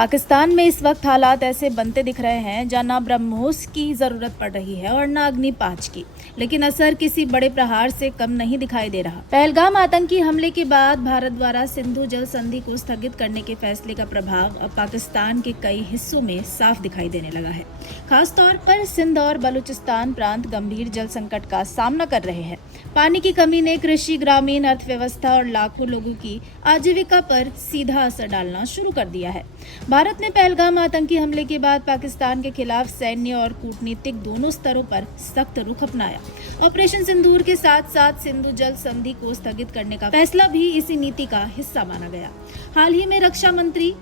पाकिस्तान में इस वक्त हालात ऐसे बनते दिख रहे हैं जहां ना ब्रह्मोस की जरूरत पड़ रही है और ना अग्नि 5 की, लेकिन असर किसी बड़े प्रहार से कम नहीं दिखाई दे रहा। पहलगाम आतंकी हमले के बाद भारत द्वारा सिंधु जल संधि को स्थगित करने के फैसले का प्रभाव अब पाकिस्तान के कई हिस्सों में साफ दिखाई देने लगा है। खासतौर पर सिंध और बलूचिस्तान प्रांत गंभीर जल संकट का सामना कर रहे हैं। पानी की कमी ने कृषि, ग्रामीण अर्थव्यवस्था और लाखों लोगों की आजीविका पर सीधा असर डालना शुरू कर दिया है। भारत ने पहलगाम आतंकी हमले के बाद पाकिस्तान के खिलाफ सैन्य और कूटनीतिक दोनों स्तरों पर सख्त रुख अपनाया। ऑपरेशन सिंदूर के साथ साथ सिंधु जल संधि को स्थगित करने का फैसला भी इसी नीति का हिस्सा माना गया। हाल ही में रक्षा मंत्री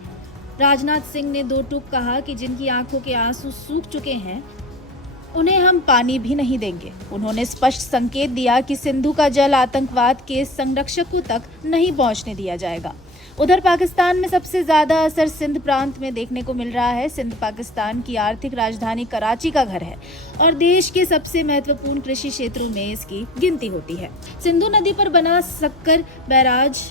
राजनाथ सिंह ने दो टूक कहा कि जिनकी आंखों के आंसू सूख चुके हैं उन्हें हम पानी भी नहीं देंगे। उन्होंने स्पष्ट संकेत दिया कि सिंधु का जल आतंकवाद के संरक्षकों तक नहीं पहुंचने दिया जाएगा। उधर पाकिस्तान में सबसे ज्यादा असर सिंध प्रांत में देखने को मिल रहा है। सिंध पाकिस्तान की आर्थिक राजधानी कराची का घर है और देश के सबसे महत्वपूर्ण कृषि क्षेत्रों में इसकी गिनती होती है। सिंधु नदी पर बना सक्कर बैराज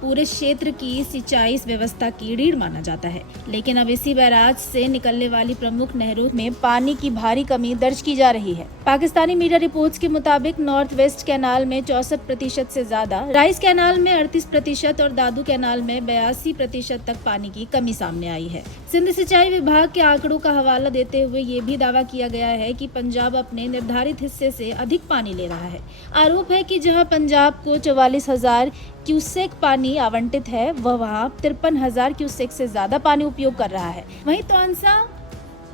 पूरे क्षेत्र की सिंचाई व्यवस्था की रीढ़ माना जाता है, लेकिन अब इसी बैराज से निकलने वाली प्रमुख नहरों में पानी की भारी कमी दर्ज की जा रही है। पाकिस्तानी मीडिया रिपोर्ट्स के मुताबिक नॉर्थ वेस्ट कैनाल में 64% से ज्यादा, राइस कैनाल में 38% और दादू कैनाल में 82% तक पानी की कमी सामने आई है। सिंध सिंचाई विभाग के आंकड़ों का हवाला देते हुए ये भी दावा किया गया है कि पंजाब अपने निर्धारित हिस्से से अधिक पानी ले रहा है। आरोप है कि जहां पंजाब को 44,000 क्यूसेक पानी आवंटित है, वह वहां 53,000 क्यूसेक से ज्यादा पानी उपयोग कर रहा है। वहीं तौंसा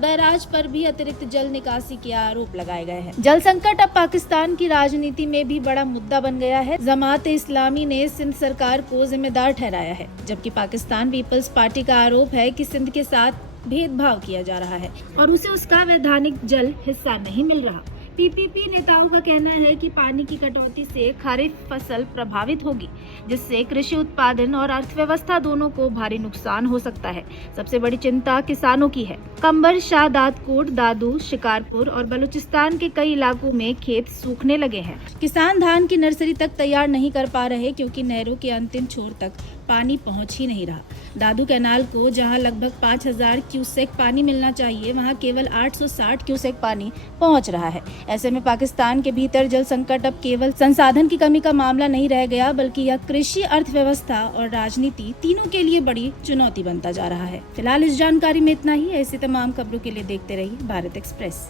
बैराज पर भी अतिरिक्त जल निकासी के आरोप लगाए गए हैं। जल संकट अब पाकिस्तान की राजनीति में भी बड़ा मुद्दा बन गया है। जमात इस्लामी ने सिंध सरकार को जिम्मेदार ठहराया है, जबकि पाकिस्तान पीपल्स पार्टी का आरोप है कि सिंध के साथ भेदभाव किया जा रहा है और उसे उसका वैधानिक जल हिस्सा नहीं मिल रहा। पीपीपी नेताओं का कहना है कि पानी की कटौती से खरीफ फसल प्रभावित होगी, जिससे कृषि उत्पादन और अर्थव्यवस्था दोनों को भारी नुकसान हो सकता है। सबसे बड़ी चिंता किसानों की है। कंबर, शाहदादकोट, दादू, शिकारपुर और बलूचिस्तान के कई इलाकों में खेत सूखने लगे हैं। किसान धान की नर्सरी तक तैयार नहीं कर पा रहे क्योंकि नहरों के अंतिम छोर तक पानी पहुंच ही नहीं रहा। दादू कैनाल को जहां लगभग 5,000 क्यूसेक पानी मिलना चाहिए, वहां केवल 860 क्यूसेक पानी पहुंच रहा है। ऐसे में पाकिस्तान के भीतर जल संकट अब केवल संसाधन की कमी का मामला नहीं रह गया, बल्कि यह कृषि, अर्थव्यवस्था और राजनीति तीनों के लिए बड़ी चुनौती बनता जा रहा है। फिलहाल इस जानकारी में इतना ही। ऐसी तमाम खबरों के लिए देखते रहिए भारत एक्सप्रेस।